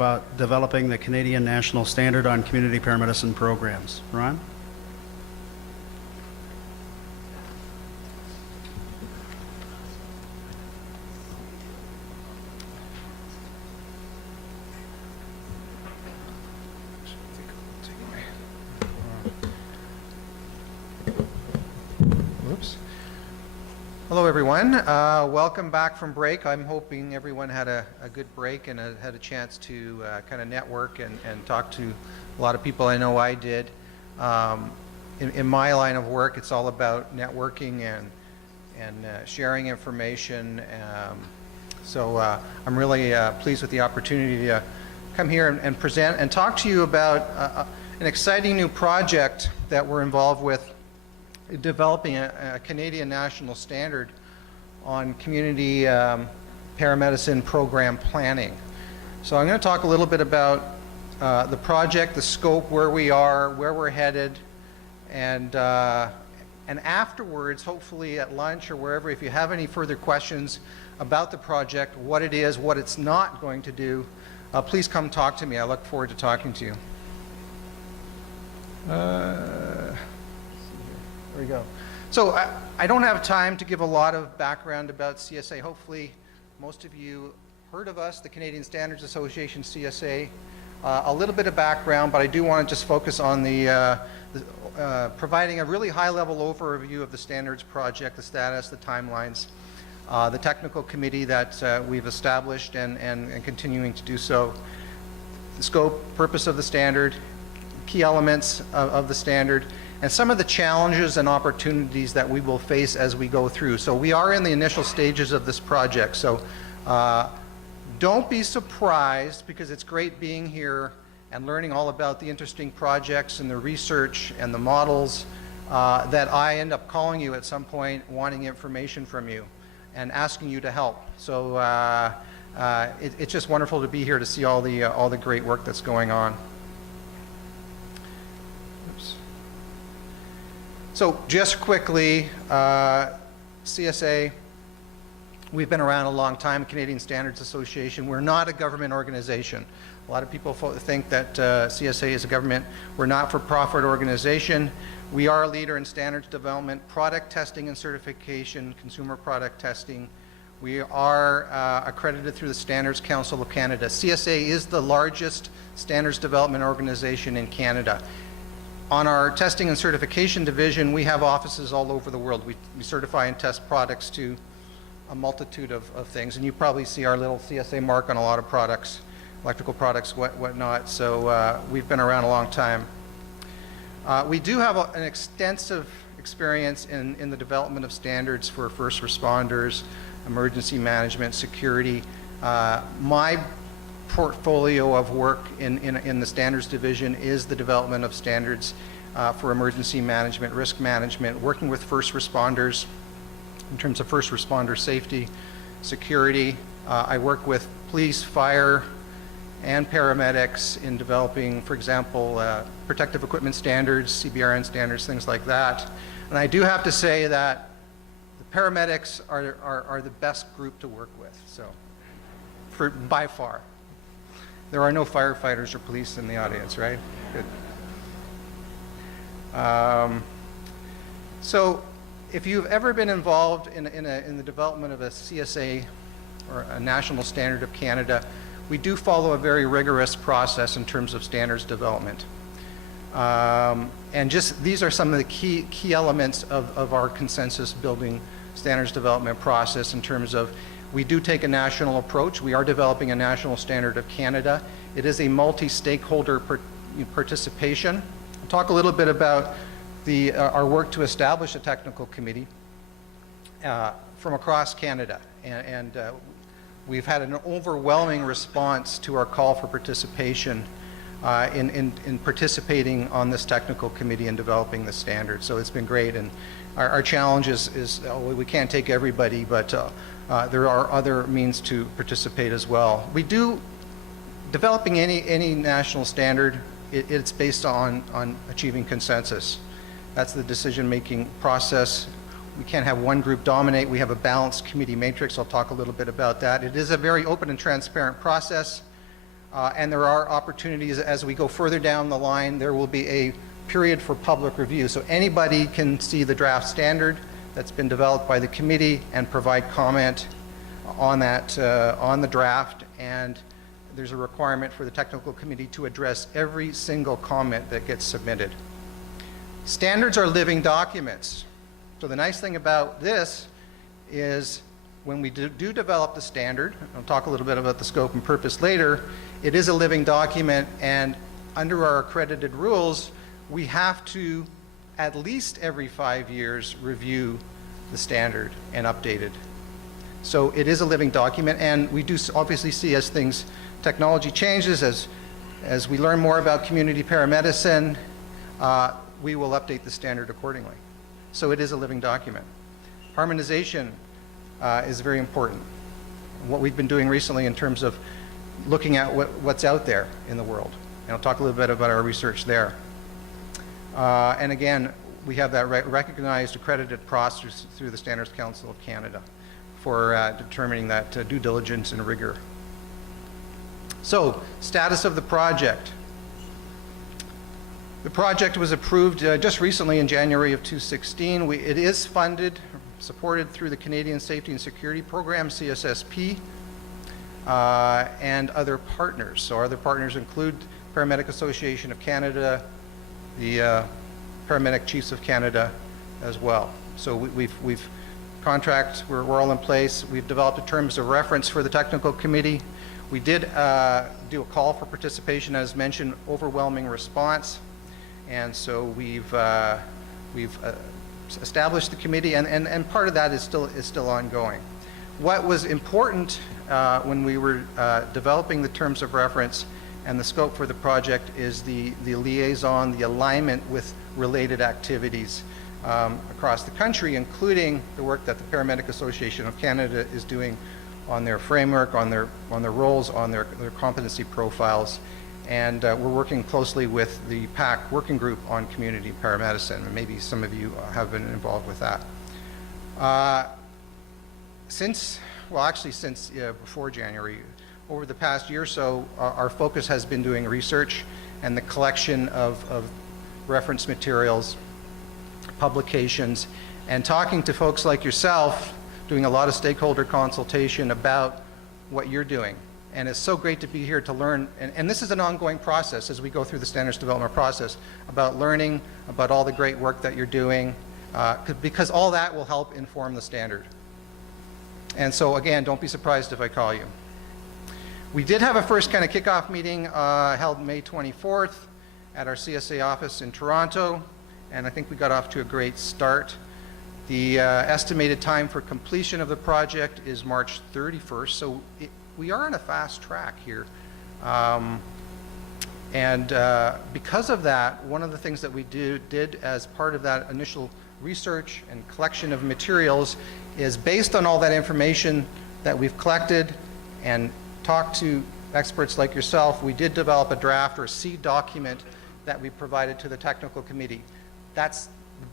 about developing the Canadian National Standard on Community Paramedicine Programs. Ron? Hello everyone, welcome back from break. I'm hoping everyone had a good break and had a chance to kind of network and talk to a lot of people. I know I did. In my line of work, it's all about networking and sharing information. So I'm really pleased with the opportunity to come here and present and talk to you about an exciting new project that we're involved with, developing a Canadian national standard on community paramedicine program planning. So I'm going to talk a little bit about the project, the scope, where we are, where we're headed, and afterwards, hopefully at lunch or wherever, if you have any further questions about the project, what it is, what it's not going to do, please come talk to me. I look forward to talking to you. There we go. So I don't have time to give a lot of background about CSA. Hopefully most of you heard of us, the Canadian Standards Association, CSA. A little bit of background, but I do want to just focus on providing a really high-level overview of the standards project, the status, the timelines, the technical committee that we've established and continuing to do so, the scope, purpose of the standard, key elements of the standard, and some of the challenges and opportunities that we will face as we go through. So we are in the initial stages of this project. So don't be surprised, because it's great being here and learning all about the interesting projects and the research and the models, that I end up calling you at some point wanting information from you and asking you to help. So it's just wonderful to be here to see all the great work that's going on. So just quickly, CSA, we've been around a long time, Canadian Standards Association. We're not a government organization. A lot of people think that CSA is a government. We're not for-profit organization. We are a leader in standards development, product testing and certification, consumer product testing. We are accredited through the Standards Council of Canada. CSA is the largest standards development organization in Canada. On our testing and certification division, we have offices all over the world. We certify and test products to a multitude of things, and you probably see our little CSA mark on a lot of products, electrical products, whatnot. So we've been around a long time. We do have an extensive experience in the development of standards for first responders, emergency management, security. My portfolio of work in the standards division is the development of standards for emergency management, risk management, working with first responders in terms of first responder safety, security. I work with police, fire, and paramedics in developing, for example, protective equipment standards, CBRN standards, things like that. And I do have to say that the paramedics are the best group to work with, so by far. There are no firefighters or police in the audience, right? Good. So if you've ever been involved in the development of a CSA or a National Standard of Canada, we do follow a very rigorous process in terms of standards development. And just these are some of the key elements of our consensus building standards development process in terms of we do take a national approach. We are developing a National Standard of Canada. It is a multi-stakeholder participation. I'll talk a little bit about our work to establish a technical committee from across Canada. And we've had an overwhelming response to our call for participation in participating on this technical committee and developing the standard. So it's been great. And our challenge is we can't take everybody, but there are other means to participate as well. We do, developing any national standard, it's based on achieving consensus. That's the decision-making process. We can't have one group dominate. We have a balanced committee matrix. I'll talk a little bit about that. It is a very open and transparent process. And there are opportunities as we go further down the line. There will be a period for public review. So anybody can see the draft standard that's been developed by the committee and provide comment on that, on the draft. And there's a requirement for the technical committee to address every single comment that gets submitted. Standards are living documents. So the nice thing about this is when we do develop the standard, I'll talk a little bit about the scope and purpose later, it is a living document, and under our accredited rules, we have to at least every 5 years review the standard and update it. So it is a living document, and we do obviously see as technology changes, as we learn more about community paramedicine, we will update the standard accordingly. So it is a living document. Harmonization is very important. What we've been doing recently in terms of looking at what's out there in the world. And I'll talk a little bit about our research there. And again, we have that recognized accredited process through the Standards Council of Canada for determining that due diligence and rigor. So, status of the project. The project was approved just recently in January of 2016. It is funded, supported through the Canadian Safety and Security Program, CSSP, and other partners. So other partners include Paramedic Association of Canada, the Paramedic Chiefs of Canada as well. So we've contract, we're all in place. We've developed terms of reference for the technical committee. We did do a call for participation, as mentioned, overwhelming response. And so we've established the committee, and part of that is still ongoing. What was important when we were developing the terms of reference and the scope for the project is the liaison, the alignment with related activities across the country, including the work that the Paramedic Association of Canada is doing on their framework, on their roles, on their competency profiles. And we're working closely with the PAC working group on community paramedicine, and maybe some of you have been involved with that. Since before January, over the past year or so, our focus has been doing research and the collection of reference materials, publications, and talking to folks like yourself, doing a lot of stakeholder consultation about what you're doing. And it's so great to be here to learn, and this is an ongoing process as we go through the standards development process, about learning about all the great work that you're doing, because all that will help inform the standard. And so again, don't be surprised if I call you. We did have a first kind of kickoff meeting held May 24th at our CSA office in Toronto, and I think we got off to a great start. The estimated time for completion of the project is March 31st, so we are on a fast track here. Because of that, one of the things that we did as part of that initial research and collection of materials is, based on all that information that we've collected and talked to experts like yourself, we did develop a draft or a seed document that we provided to the technical committee. That's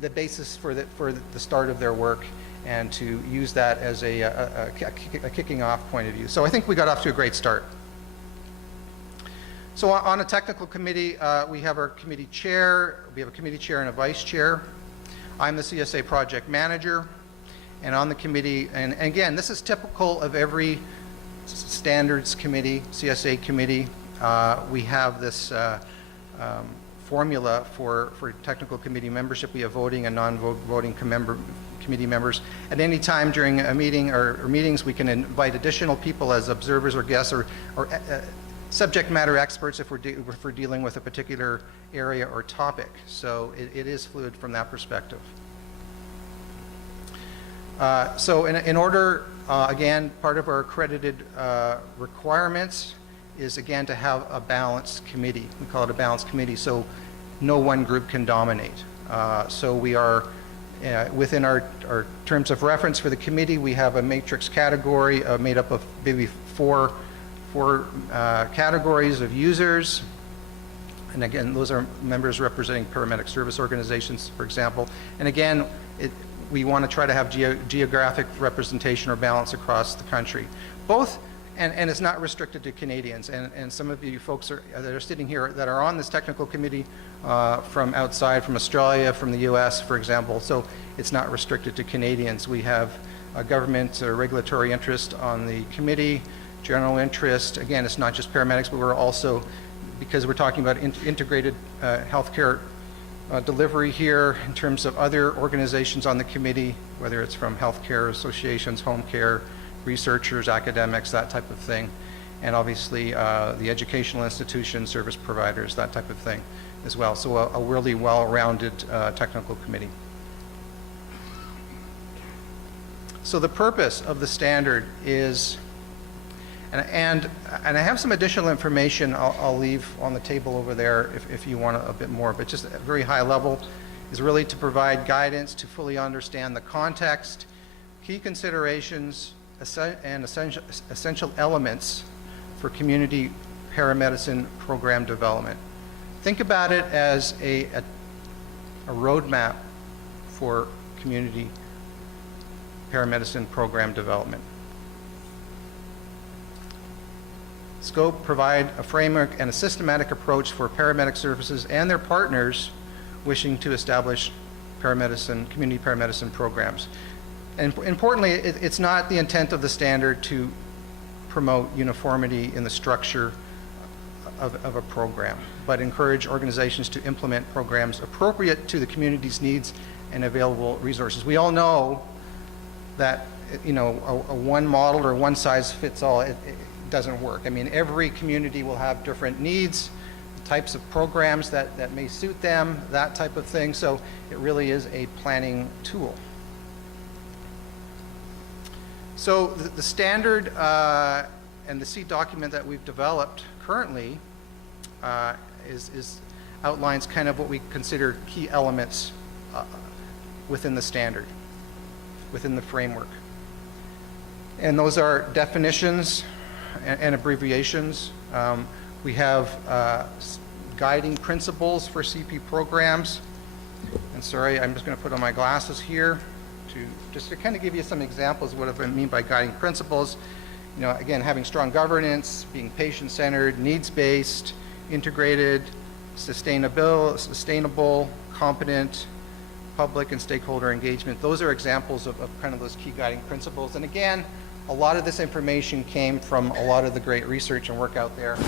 the basis for the start of their work, and to use that as a kicking off point of view. So I think we got off to a great start. So on a technical committee, we have our committee chair, we have a committee chair and a vice chair. I'm the CSA project manager, and on the committee, and again, this is typical of every standards committee, CSA committee, we have this formula for technical committee membership. We have voting and non-voting committee members. At any time during a meeting or meetings, we can invite additional people as observers or guests, or subject matter experts if we're dealing with a particular area or topic. So it is fluid from that perspective. So in order, again, part of our accredited requirements is, again, to have a balanced committee. We call it a balanced committee, so no one group can dominate. So we are, within our terms of reference for the committee, we have a matrix category made up of maybe four categories of users. And again, those are members representing paramedic service organizations, for example. And again, we want to try to have geographic representation or balance across the country. Both And it's not restricted to Canadians. And some of you folks that are sitting here that are on this technical committee from outside, from Australia, from the US, for example. So it's not restricted to Canadians. We have a government or regulatory interest on the committee, general interest. Again, it's not just paramedics, but we're also, because we're talking about integrated healthcare delivery here in terms of other organizations on the committee, whether it's from healthcare associations, home care, researchers, academics, that type of thing, and obviously the educational institutions, service providers, that type of thing as well. So a really well-rounded technical committee. So the purpose of the standard is, and I have some additional information I'll leave on the table over there if you want a bit more, but just at a very high level, is really to provide guidance to fully understand the context, key considerations, and essential elements for community paramedicine program development. Think about it as a roadmap for community paramedicine program development. Scope, provide a framework and a systematic approach for paramedic services and their partners wishing to establish community paramedicine programs. And importantly, it's not the intent of the standard to promote uniformity in the structure of a program, but encourage organizations to implement programs appropriate to the community's needs and available resources. We all know that a one model or one size fits all, it doesn't work. I mean, every community will have different needs, types of programs that may suit them, that type of thing. So it really is a planning tool. So the standard and the C document that we've developed currently outlines kind of what we consider key elements within the standard, within the framework. And those are definitions and abbreviations. We have guiding principles for CP programs. And sorry, I'm just going to put on my glasses here to kind of give you some examples of what I mean by guiding principles. Again, having strong governance, being patient-centered, needs-based, integrated, sustainable, competent, public and stakeholder engagement. Those are examples of kind of those key guiding principles. And again, a lot of this information came from a lot of the great research and work out there.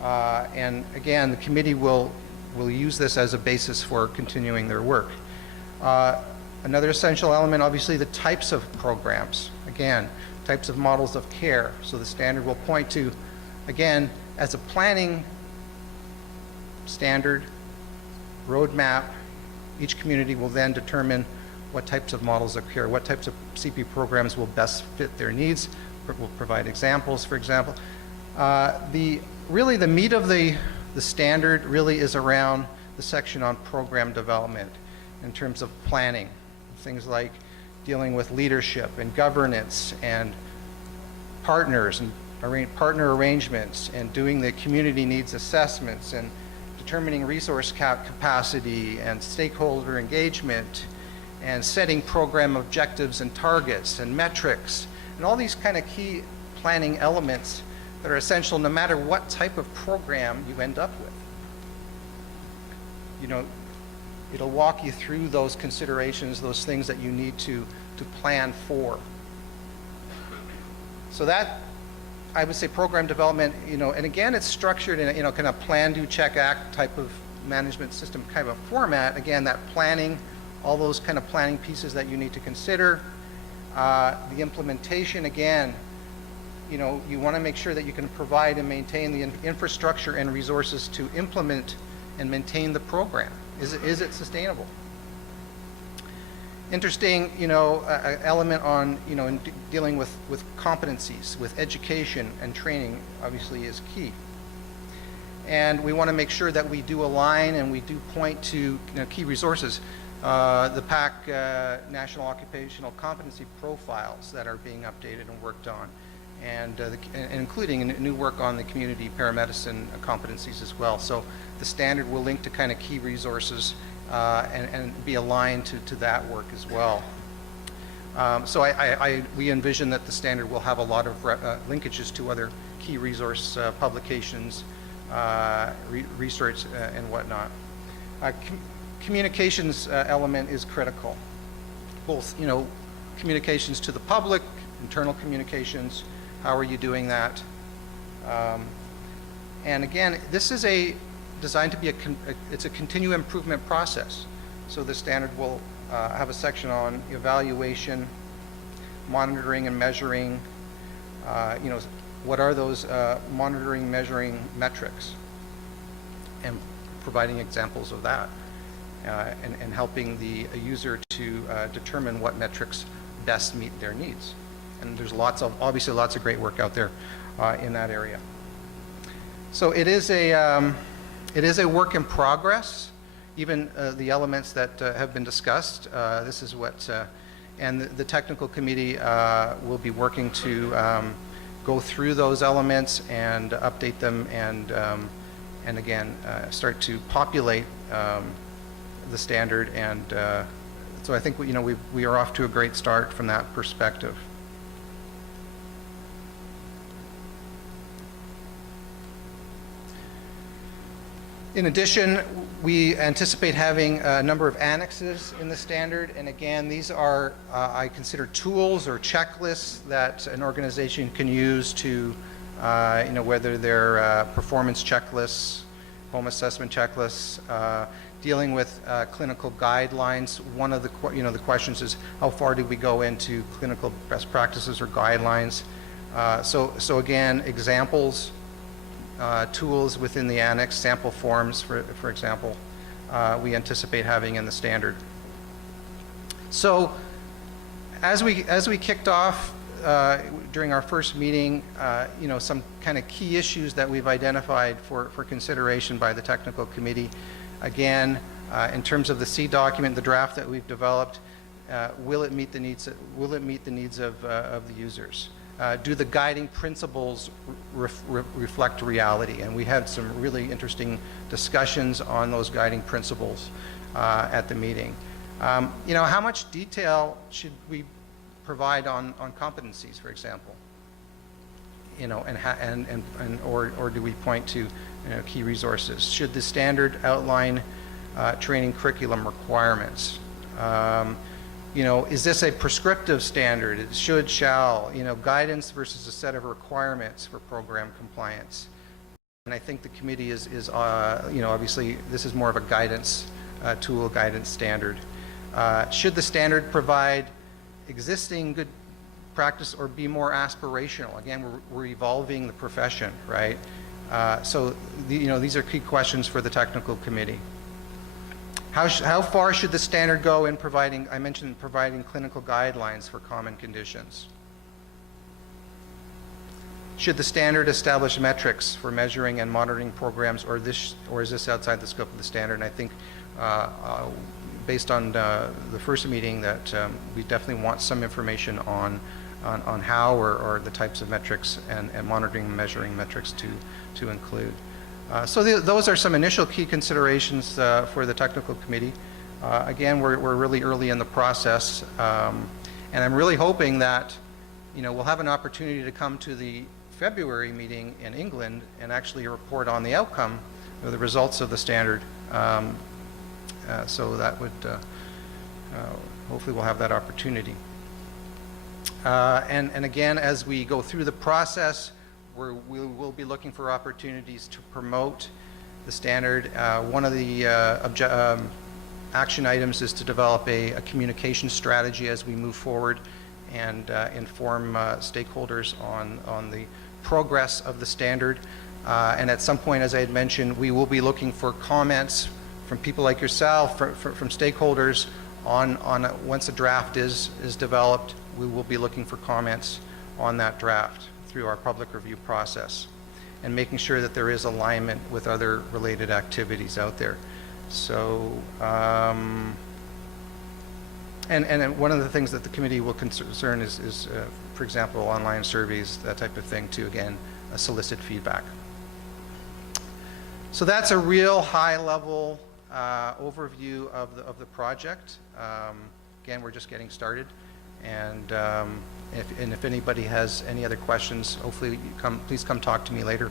And again, the committee will use this as a basis for continuing their work. Another essential element, obviously, the types of programs. Again, types of models of care. So the standard will point to, again, as a planning standard, roadmap, each community will then determine what types of models of care, what types of CP programs will best fit their needs. We'll provide examples, for example. Really the meat of the standard really is around the section on program development in terms of planning. Things like dealing with leadership and governance and partners and partner arrangements and doing the community needs assessments and determining resource capacity and stakeholder engagement and setting program objectives and targets and metrics and all these kind of key planning elements that are essential no matter what type of program you end up with. It'll walk you through those considerations, those things that you need to plan for. So that, I would say, program development, and again, it's structured in a kind of plan, do, check, act type of management system kind of a format. Again, that planning, all those kind of planning pieces that you need to consider. The implementation, again, you want to make sure that you can provide and maintain the infrastructure and resources to implement and maintain the program. Is it sustainable? Interesting, element on, in dealing with competencies, with education and training, obviously is key. And we want to make sure that we do align and we do point to key resources. The PAC National Occupational Competency Profiles that are being updated and worked on, and including new work on the community paramedicine competencies as well. So the standard will link to kind of key resources and be aligned to that work as well. So we envision that the standard will have a lot of linkages to other key resource publications, research, and whatnot. Communications element is critical. Both, communications to the public, internal communications, how are you doing that? And again, this is designed to be it's a continuous improvement process. So the standard will have a section on evaluation, monitoring and measuring, what are those monitoring, measuring metrics, and providing examples of that, and helping the user to determine what metrics best meet their needs. And there's obviously lots of great work out there in that area. So it is a work in progress. Even the elements that have been discussed, this is what, and the technical committee will be working to go through those elements and update them, and again start to populate the standard. And so I think we are off to a great start from that perspective. In addition, we anticipate having a number of annexes in the standard, and again, these are, I consider, tools or checklists that an organization can use to, whether they're performance checklists, home assessment checklists, dealing with clinical guidelines. One of the the questions is, how far do we go into clinical best practices or guidelines? So again, examples. Tools within the annex, sample forms, for example, we anticipate having in the standard. So as we kicked off during our first meeting, some kind of key issues that we've identified for consideration by the technical committee. Again, in terms of the C document, the draft that we've developed, will it meet the needs of the users? Do the guiding principles reflect reality? And we had some really interesting discussions on those guiding principles at the meeting. How much detail should we provide on competencies, for example? Or do we point to key resources? Should the standard outline training curriculum requirements? Is this a prescriptive standard? It should, shall, guidance versus a set of requirements for program compliance. And I think the committee is obviously this is more of a guidance tool, guidance standard. Should the standard provide existing good practice or be more aspirational? Again, we're evolving the profession, right? So these are key questions for the technical committee. How far should the standard go in providing, I mentioned providing clinical guidelines for common conditions? Should the standard establish metrics for measuring and monitoring programs, or is this outside the scope of the standard? And I think based on the first meeting that we definitely want some information on how or the types of metrics and monitoring and measuring metrics to include. So those are some initial key considerations for the technical committee. Again, we're really early in the process, and I'm really hoping that we'll have an opportunity to come to the February meeting in England and actually report on the outcome or the results of the standard. So that would hopefully we'll have that opportunity. And again, as we go through the process, we will be looking for opportunities to promote the standard. One of the action items is to develop a communication strategy as we move forward and inform stakeholders on the progress of the standard. And at some point, as I had mentioned, we will be looking for comments from people like yourself, from stakeholders on once a draft is developed. We will be looking for comments on that draft through our public review process, and making sure that there is alignment with other related activities out there. So, and one of the things that the committee will concern is for example, online surveys, that type of thing, to again solicit feedback. So that's a real high-level overview of the project. Again, we're just getting started, And if anybody has any other questions, hopefully please come talk to me later.